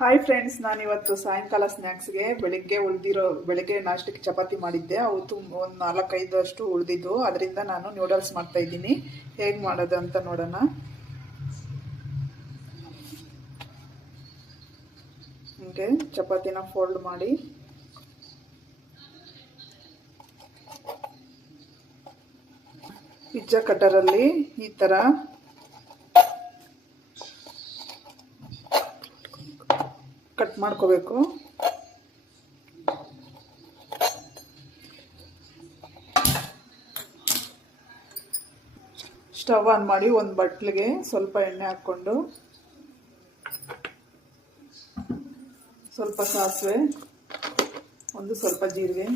Hi friends, ನಾನು ಇವತ್ತು ಸಾಯಂಕಾಲ ಸ್ನ್ಯಾಕ್ಸ್ಗೆ ಬೆಳಿಗ್ಗೆ ನಾಷ್ಟಕ್ಕೆ ಚಪಾತಿ ಮಾಡಿದ್ದೆ. ಅವತ್ತು ಒಂದು 4-5 ಅಷ್ಟು ಉಳಿದಿದ್ದು. ಅದರಿಂದ ನಾನು ನೂಡಲ್ಸ್ ಮಾಡ್ತಾ ಇದ್ದೀನಿ. ಹೇಗೆ ಮಾಡೋದು ಅಂತ ನೋಡೋಣ. ಹೀಗೆ ಚಪಾತಿನ ಫೋಲ್ಡ್ ಮಾಡಿ ಪಿಜ್ಜಾ ಕಟ್ಟರಲ್ಲಿ ಈ ಥರ ಕಟ್ ಮಾಡ್ಕೋಬೇಕು. ಸ್ಟವ್ ಆನ್ ಮಾಡಿ ಒಂದು ಬಟ್ಲಿಗೆ ಸ್ವಲ್ಪ ಎಣ್ಣೆ ಹಾಕ್ಕೊಂಡು ಸ್ವಲ್ಪ ಸಾಸಿವೆ, ಸ್ವಲ್ಪ ಜೀರಿಗೆ,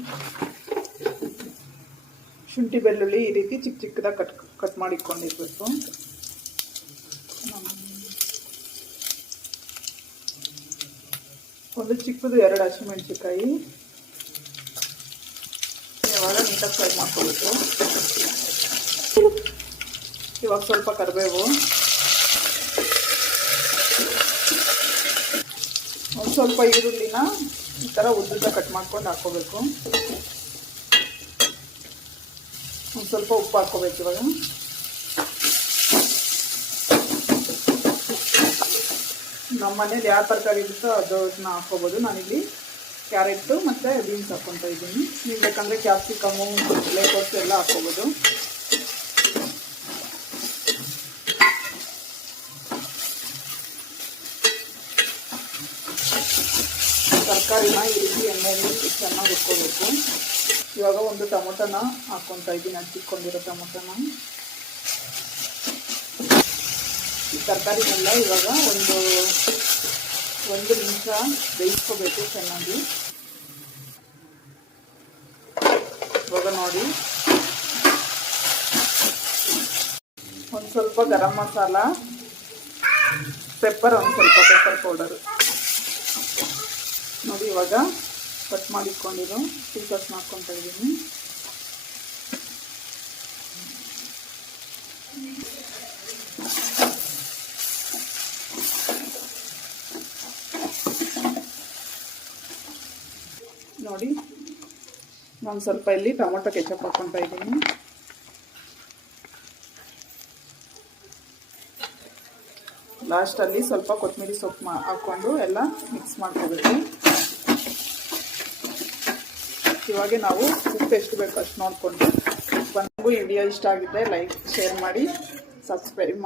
ಶುಂಠಿ ಬೆಳ್ಳುಳ್ಳಿ ಈ ರೀತಿ ಚಿಕ್ಕ ಚಿಕ್ಕದಾಗಿ ಕಟ್ ಮಾಡಿಕೊಂಡಿರ್ಬೇಕು. ಒಂದು ಚಿಕ್ಕದು 2 ಹಸಿಮೆಣಸಿನಕಾಯಿ ಇವಾಗ ನೀಟಾಗಿ ಫ್ರೈ ಮಾಡ್ಕೋಬೇಕು. ಇವಾಗ ಸ್ವಲ್ಪ ಕರಿಬೇವು, ಒಂದು ಸ್ವಲ್ಪ ಈರುಳ್ಳಿನ ಈ ಥರ ಉದ್ದುದ್ದ ಕಟ್ ಮಾಡ್ಕೊಂಡು ಹಾಕ್ಕೋಬೇಕು. ಒಂದು ಸ್ವಲ್ಪ ಉಪ್ಪು ಹಾಕ್ಕೋಬೇಕು. ಇವಾಗ ನಮ್ಮ ಮನೇಲಿ ಯಾವ ತರಕಾರಿ ಇರುತ್ತೋ ಅದನ್ನ ಹಾಕ್ಕೋಬೋದು. ನಾನಿಲ್ಲಿ ಕ್ಯಾರೆಟು ಮತ್ತು ಬೀನ್ಸ್ ಹಾಕ್ಕೊತಾ ಇದ್ದೀನಿ. ನೀವು ಬೇಕಂದರೆ ಕ್ಯಾಪ್ಸಿಕಮ್ಮು, ಲೇಕೋಸ್ ಎಲ್ಲ ಹಾಕ್ಕೋಬೋದು. ತರಕಾರಿನ ಈ ರೀತಿ ಎಣ್ಣೆಯಲ್ಲಿ ಚೆನ್ನಾಗಿ ಹುರ್ಕೋಬೇಕು. ಇವಾಗ ಒಂದು ಟೊಮೊಟೊನ ಹಾಕ್ಕೊತಾ ಇದ್ದೀನಿ, ಹಚ್ಚಿಟ್ಕೊಂಡಿರೋ ಟೊಮೊಟೊನ. ಈ ತರಕಾರಿನೆಲ್ಲ ಇವಾಗ ಒಂದು ನಿಮಿಷ ಬೇಯಿಸ್ಕೋಬೇಕು ಚೆನ್ನಾಗಿ. ಇವಾಗ ನೋಡಿ, ಒಂದು ಸ್ವಲ್ಪ ಗರಂ ಮಸಾಲ, ಪೆಪ್ಪರ್, ಸ್ವಲ್ಪ ಪೆಪ್ಪರ್ ಪೌಡರು ನೋಡಿ. ಇವಾಗ ಕಟ್ ಮಾಡಿಟ್ಕೊಂಡಿರೋ ಪೀಸಸ್ ಹಾಕ್ಕೊತಾ ಇದ್ದೀನಿ. ನೋಡಿ, ನಾನು ಸ್ವಲ್ಪ ಇಲ್ಲಿ ಟೊಮೊಟೊ ಕೆಚಪ್ ಹಾಕ್ಕೊತಾ ಇದ್ದೀನಿ. ಲಾಸ್ಟಲ್ಲಿ ಸ್ವಲ್ಪ ಕೊತ್ತಂಬರಿ ಸೊಪ್ಪು ಹಾಕ್ಕೊಂಡು ಎಲ್ಲ ಮಿಕ್ಸ್ ಮಾಡ್ಕೋಬೇಕು. ಇವಾಗ ನಾವು ಉಪ್ಪು ಎಷ್ಟು ಬೇಕು ಅಷ್ಟು ನೋಡಿಕೊಂಡು. ಈ ವಿಡಿಯೋ ಇಷ್ಟ ಆಗಿದ್ದರೆ ಲೈಕ್, ಶೇರ್ ಮಾಡಿ, ಸಬ್ಸ್ಕ್ರೈಬ್ ಮಾಡಿ.